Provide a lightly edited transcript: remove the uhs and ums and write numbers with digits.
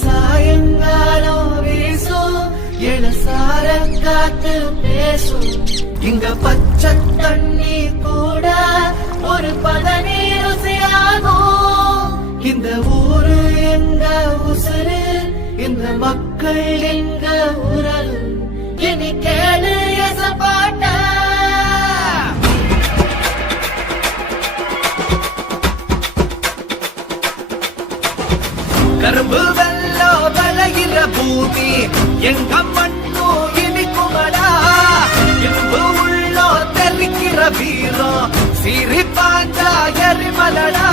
சாயங்காலம் வீசும் இளசார காத்து பேசும் இங்க பச்சை தண்ணி கூட ஒரு பதநீர் ருசியாகும் இந்த ஊரு எங்க உசுறு இந்த மக்கள் எங்க உரல் இனி கேளு எசப்பாட்ட கரும்பு வெள்ளோ விளைகிற பூமி எங்க மண்ணோ இனிக்குமடா இரும்பு உள்ளோ தெரிக்கிற வீரம் சீறி பாஞ்சா எரிமலடா